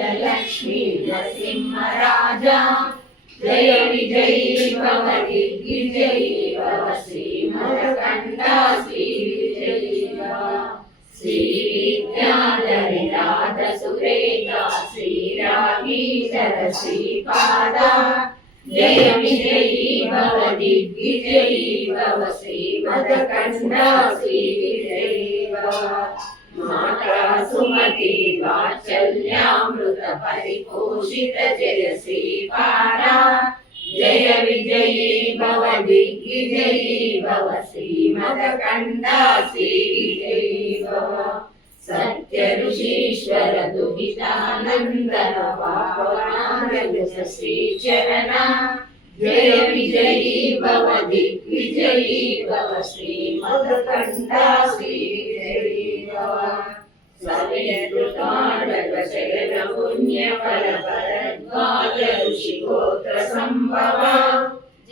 लक्ष्मी नरसिंहराजा जय विजयी भव दिग्विजयी भव श्रीमदकण्ठा श्रीविजयी भव श्री विद्याधरिनाथ सुरेखा श्रीरागीधर श्रीपादा जय विजयी भव दिग्विजयी भव श्रीमदकण्ठा श्रीविजयी भव माता सुमति वात्सल्यामृत परिपोषित जय श्रीपादा जय विजयी भव दिग्विजयी भव श्रीमदकण्ठा श्रीविजयी भव सत्य ऋषीश्वर दुहितानन्दन पावनार्यज श्रीचरणा जय विजयी भव दिग्विजयी भव श्रीमदकण्ठा श्रीविजयी भव सवितृताडक शयन पुण्यफल भरद्वाज ऋषिगोत्र सम्भवा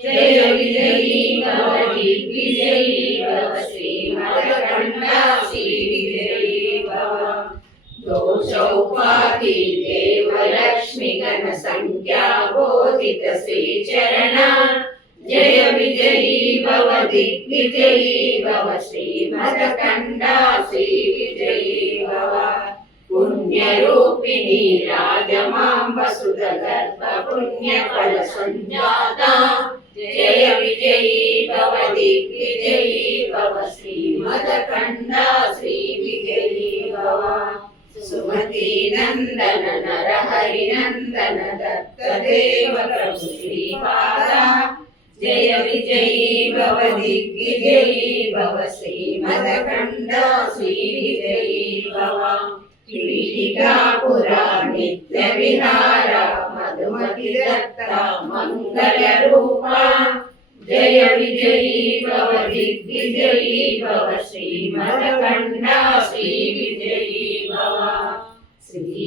जय विजयी भव दिग्विजयी भव श्रीमदकण्ठा श्रीविजयी भव दोषौपाधि देवलक्ष्मी गण संख्या बोधित श्रीचरणा जय विजयी भव दिग्विजयी भव श्रीमदकण्ठा श्रीविजयी भव पुण्यरूपिणी राजमां वसुधगर्भ पुण्यफल संजाता जय विजयी भव दिग्विजयी भव श्रीमदकण्ठा श्रीविजयी भव सुमति नंदन नरहरि नंदन दत्तदेव प्रभु श्रीपादा जय विजयी भव दिग्विजयी भव श्रीमदकण्ठा श्रीविजयी भव पीठिकापुरा नित्य विहार मधुमति दत्ता मंगल रूपा जय विजयी भव दिग्विजयी भव श्रीमदकण्ठा श्रीविजयी भव श्री